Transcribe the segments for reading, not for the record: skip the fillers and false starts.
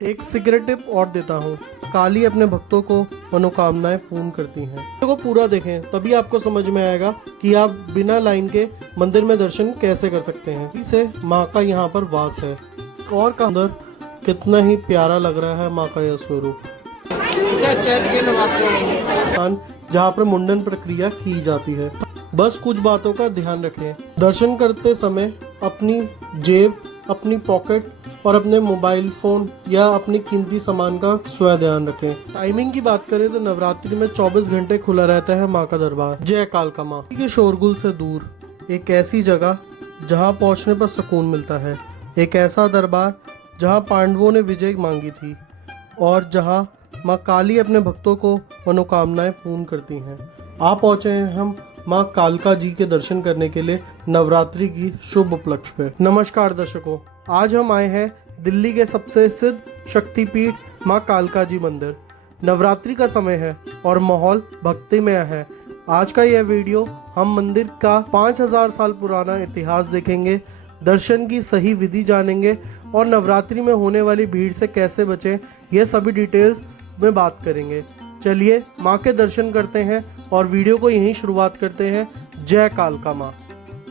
एक secret tip और देता हूँ। काली अपने भक्तों को मनोकामनाएं पूर्ण करती हैं। वीडियो को पूरा देखें, तभी आपको समझ में आएगा कि आप बिना लाइन के मंदिर में दर्शन कैसे कर सकते हैं। इसे माँ का यहाँ पर वास है और का अंदर कितना ही प्यारा लग रहा है माँ का यह स्वरूप। स्थान जहाँ पर मुंडन प्रक्रिया की जाती है। बस कुछ बातों का ध्यान रखें। दर्शन करते समय अपनी जेब, अपनी पॉकेट और अपने मोबाइल फोन या अपनी कीमती सामान का स्वयं ध्यान रखें। टाइमिंग की बात करें तो नवरात्रि में 24 घंटे खुला रहता है माँ का दरबार। जय कालका माँ के शोरगुल से दूर एक ऐसी जगह जहाँ पहुँचने पर सुकून मिलता है। एक ऐसा दरबार जहाँ पांडवों ने विजय मांगी थी और जहाँ माँ काली अपने भक्तों को मनोकामनाएं पूर्ण करती हैं। आप पहुँचे हैं हम माँ कालका जी के दर्शन करने के लिए नवरात्रि की शुभ उपलक्ष्य पे। नमस्कार दर्शकों, आज हम आए हैं दिल्ली के सबसे सिद्ध शक्तिपीठ माँ कालका जी मंदिर। नवरात्रि का समय है और माहौल भक्तिमय है। आज का यह वीडियो हम मंदिर का 5000 साल पुराना इतिहास देखेंगे, दर्शन की सही विधि जानेंगे और नवरात्रि में होने वाली भीड़ से कैसे बचें, यह सभी डिटेल्स में बात करेंगे। चलिए माँ के दर्शन करते हैं और वीडियो को यहीं शुरुआत करते हैं। जय कालका माँ।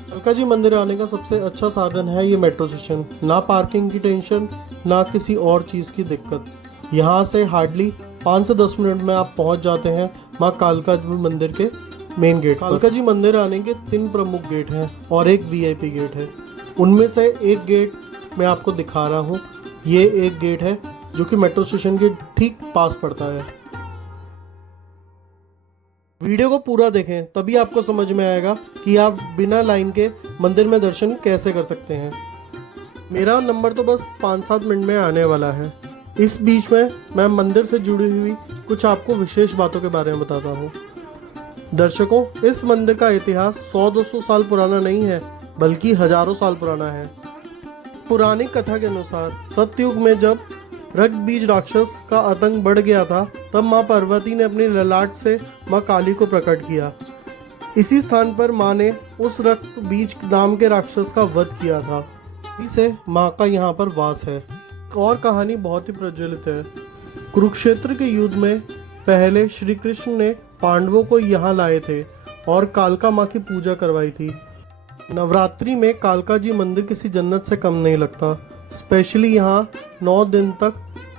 कालका जी मंदिर आने का सबसे अच्छा साधन है ये मेट्रो स्टेशन। ना पार्किंग की टेंशन, ना किसी और चीज़ की दिक्कत। यहाँ से हार्डली 5 से 10 मिनट में आप पहुँच जाते हैं माँ कालका जी मंदिर के मेन गेट। कालका जी मंदिर आने के 3 प्रमुख गेट हैं और एक वीआईपी गेट है। उनमें से एक गेट मैं आपको दिखा रहा हूँ। ये एक गेट है जो कि मेट्रो स्टेशन के ठीक पास पड़ता है। वीडियो को पूरा देखें, तभी आपको समझ में आएगा कि आप बिना लाइन के मंदिर में दर्शन कैसे कर सकते हैं। मेरा नंबर तो बस 5-7 मिनट में आने वाला है। इस बीच में मैं मंदिर से जुड़ी हुई कुछ आपको विशेष बातों के बारे में बताता हूँ। दर्शकों, इस मंदिर का इतिहास 100-200 साल पुराना नहीं है, बल्कि हजारों साल पुराना है। पौराणिक कथा के अनुसार सतयुग में जब रक्त बीज राक्षस का आतंक बढ़ गया था, तब माँ पार्वती ने अपनी ललाट से माँ काली को प्रकट किया। इसी स्थान पर माँ ने उस रक्त बीज नाम के राक्षस का वध किया था। इसे माँ का यहाँ पर वास है। और कहानी बहुत ही प्रचलित है। कुरुक्षेत्र के युद्ध में पहले श्री कृष्ण ने पांडवों को यहाँ लाए थे और कालका माँ की पूजा करवाई थी। नवरात्रि में कालका जी मंदिर किसी जन्नत से कम नहीं लगता। स्पेशली यहाँ 9 दिन तक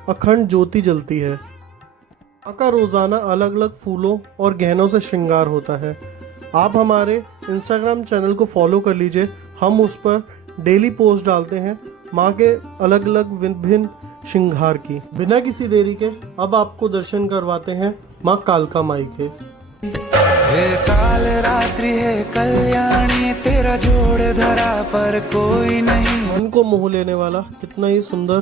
अखंड ज्योति जलती है। माँ का रोज़ाना अलग अलग फूलों और गहनों से श्रृंगार होता है। आप हमारे इंस्टाग्राम चैनल को फॉलो कर लीजिए। हम उस पर डेली पोस्ट डालते हैं माँ के अलग अलग विभिन्न श्रृंगार की। बिना किसी देरी के अब आपको दर्शन करवाते हैं माँ कालका माई के। हे काल रात्रि है कल्याणी, तेरा जोड़ धरा पर कोई नहीं। मन को मोह लेने वाला, कितना ही सुंदर,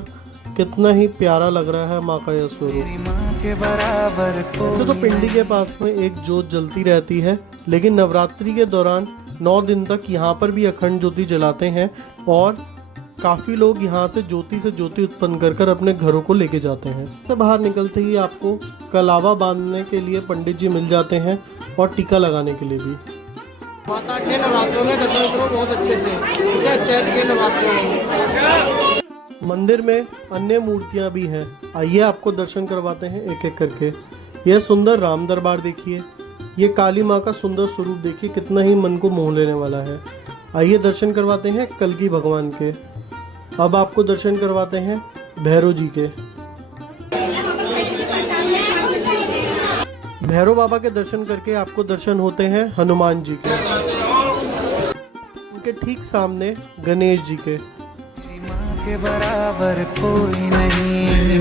कितना ही प्यारा लग रहा है माँ का यह स्वरूप। माँ के बराबर वैसे तो पिंडी के पास में एक ज्योत जलती रहती है, लेकिन नवरात्रि के दौरान 9 दिन तक यहाँ पर भी अखंड ज्योति जलाते हैं और काफ़ी लोग यहाँ से ज्योति उत्पन्न कर कर अपने घरों को लेके जाते हैं। तो बाहर निकलते ही आपको कलावा बांधने के लिए पंडित जी मिल जाते हैं और टीका लगाने के लिए भी। माता के नवरात्रों में दर्शन करो बहुत अच्छे से, ठीक है। चैत के नवरात्रों में मंदिर में अन्य मूर्तियाँ भी हैं। आइए आपको दर्शन करवाते हैं एक एक करके। यह सुंदर राम दरबार देखिए। ये काली माँ का सुंदर स्वरूप देखिए, कितना ही मन को मोह लेने वाला है। आइए दर्शन करवाते हैं कल्की भगवान के। अब आपको दर्शन करवाते हैं भैरव जी के। भैरव बाबा के दर्शन करके आपको दर्शन होते हैं हनुमान जी के। उनके ठीक सामने गणेश जी के। माँ के बराबर कोई नहीं।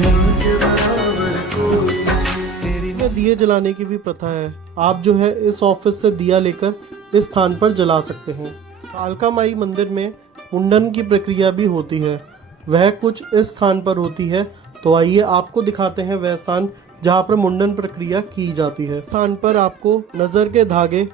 में दिए जलाने की भी प्रथा है। आप जो है इस ऑफिस से दिया लेकर इस स्थान पर जला सकते हैं। कालका माई मंदिर में मुंडन की प्रक्रिया भी होती है। वह कुछ इस स्थान पर होती है। तो आइए आपको दिखाते हैं वह स्थान जहाँ पर मुंडन प्रक्रिया की जाती है। स्थान पर आपको नजर के धागे,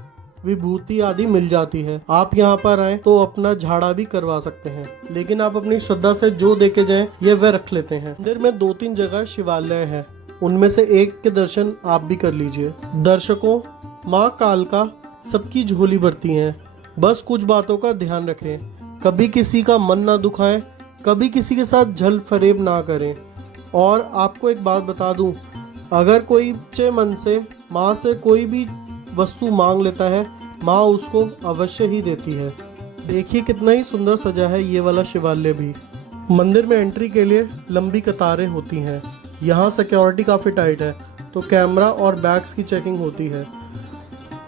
विभूति आदि मिल जाती है। आप यहाँ पर आए तो अपना झाड़ा भी करवा सकते हैं, लेकिन आप अपनी श्रद्धा से जो दे के जाए ये वह रख लेते हैं। मंदिर में 2-3 जगह शिवालय है, उनमें से एक के दर्शन आप भी कर लीजिए। दर्शकों, माँ कालका सबकी झोली भरती हैं। बस कुछ बातों का ध्यान रखें। कभी किसी का मन ना दुखाएं, कभी किसी के साथ छल फरेब ना करें। और आपको एक बात बता दूं, अगर कोई सच्चे मन से माँ से कोई भी वस्तु मांग लेता है, माँ उसको अवश्य ही देती है। देखिए कितना ही सुंदर सजा है ये वाला शिवालय भी। मंदिर में एंट्री के लिए लंबी कतारें होती हैं। यहाँ सिक्योरिटी काफ़ी टाइट है, तो कैमरा और बैग्स की चेकिंग होती है।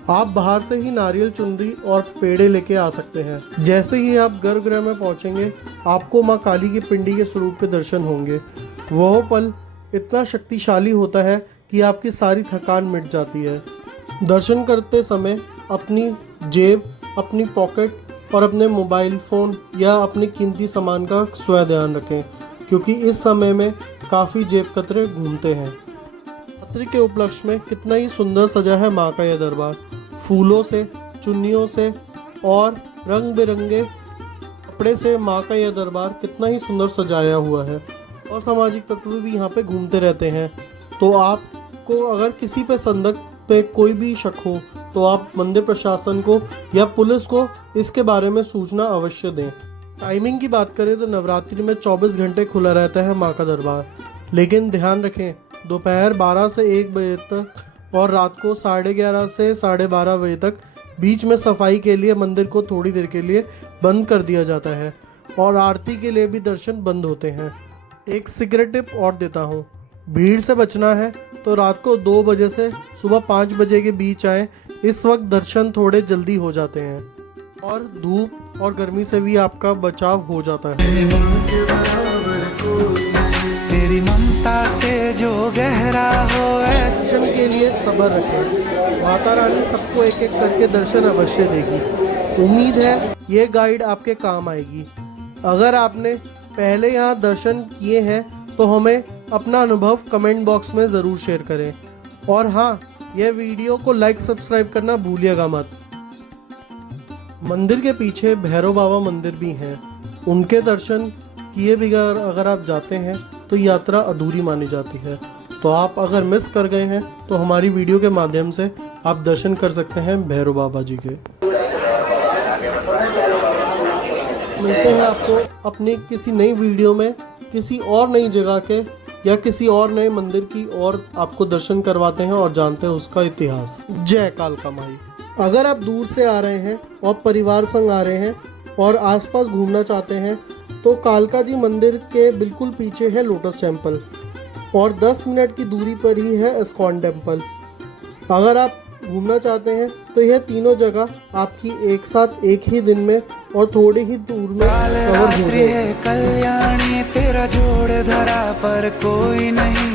आप बाहर से ही नारियल चुनरी और पेड़े लेके आ सकते हैं। जैसे ही आप गर्भगृह में पहुंचेंगे, आपको माँ काली की पिंडी के स्वरूप के दर्शन होंगे। वह पल इतना शक्तिशाली होता है कि आपकी सारी थकान मिट जाती है। दर्शन करते समय अपनी जेब, अपनी पॉकेट और अपने मोबाइल फ़ोन या अपने कीमती सामान का स्वयं ध्यान रखें, क्योंकि इस समय में काफ़ी जेब कतरे घूमते हैं। नवरात्रि के उपलक्ष्य में कितना ही सुंदर सजा है माँ का यह दरबार। फूलों से, चुन्नियों से और रंग बिरंगे कपड़े से माँ का यह दरबार कितना ही सुंदर सजाया हुआ है। और सामाजिक तत्व भी यहाँ पे घूमते रहते हैं। तो आपको अगर किसी पे संदिग्ध पे कोई भी शक हो तो आप मंदिर प्रशासन को या पुलिस को इसके बारे में सूचना अवश्य दें। टाइमिंग की बात करें तो नवरात्रि में 24 घंटे खुला रहता है माँ का दरबार, लेकिन ध्यान रखें दोपहर 12 से 1 बजे तक और रात को 11:30 से 12:30 बजे तक बीच में सफाई के लिए मंदिर को थोड़ी देर के लिए बंद कर दिया जाता है और आरती के लिए भी दर्शन बंद होते हैं। एक सीक्रेट टिप और देता हूँ, भीड़ से बचना है तो रात को 2 बजे से सुबह 5 बजे के बीच आए। इस वक्त दर्शन थोड़े जल्दी हो जाते हैं और धूप और गर्मी से भी आपका बचाव हो जाता है। तेरी ममता से जो गहरा हो ऐसा दर्शन के लिए सब्र रखें, माता रानी सबको एक एक करके दर्शन अवश्य देगी। उम्मीद है ये गाइड आपके काम आएगी। अगर आपने पहले यहाँ दर्शन किए हैं तो हमें अपना अनुभव कमेंट बॉक्स में ज़रूर शेयर करें। और हाँ, यह वीडियो को लाइक सब्सक्राइब करना भूलिएगा मत। मंदिर के पीछे भैरव बाबा मंदिर भी हैं। उनके दर्शन किए बगैर अगर आप जाते हैं तो यात्रा अधूरी मानी जाती है। तो आप अगर मिस कर गए हैं तो हमारी वीडियो के माध्यम से आप दर्शन कर सकते हैं भैरव बाबा जी के। मिलते हैं आपको अपनी किसी नई वीडियो में, किसी और नई जगह के या किसी और नए मंदिर की और आपको दर्शन करवाते हैं और जानते हैं उसका इतिहास। जय कालका माई। अगर आप दूर से आ रहे हैं और परिवार संग आ रहे हैं और आसपास घूमना चाहते हैं तो कालका जी मंदिर के बिल्कुल पीछे है लोटस टेम्पल और 10 मिनट की दूरी पर ही है इस्कॉन टेम्पल। अगर आप घूमना चाहते हैं तो यह तीनों जगह आपकी एक साथ एक ही दिन में और थोड़ी ही दूर में कवर हो रात्रि है कल्याणी, तेरा जोड़ धरा पर कोई नहीं।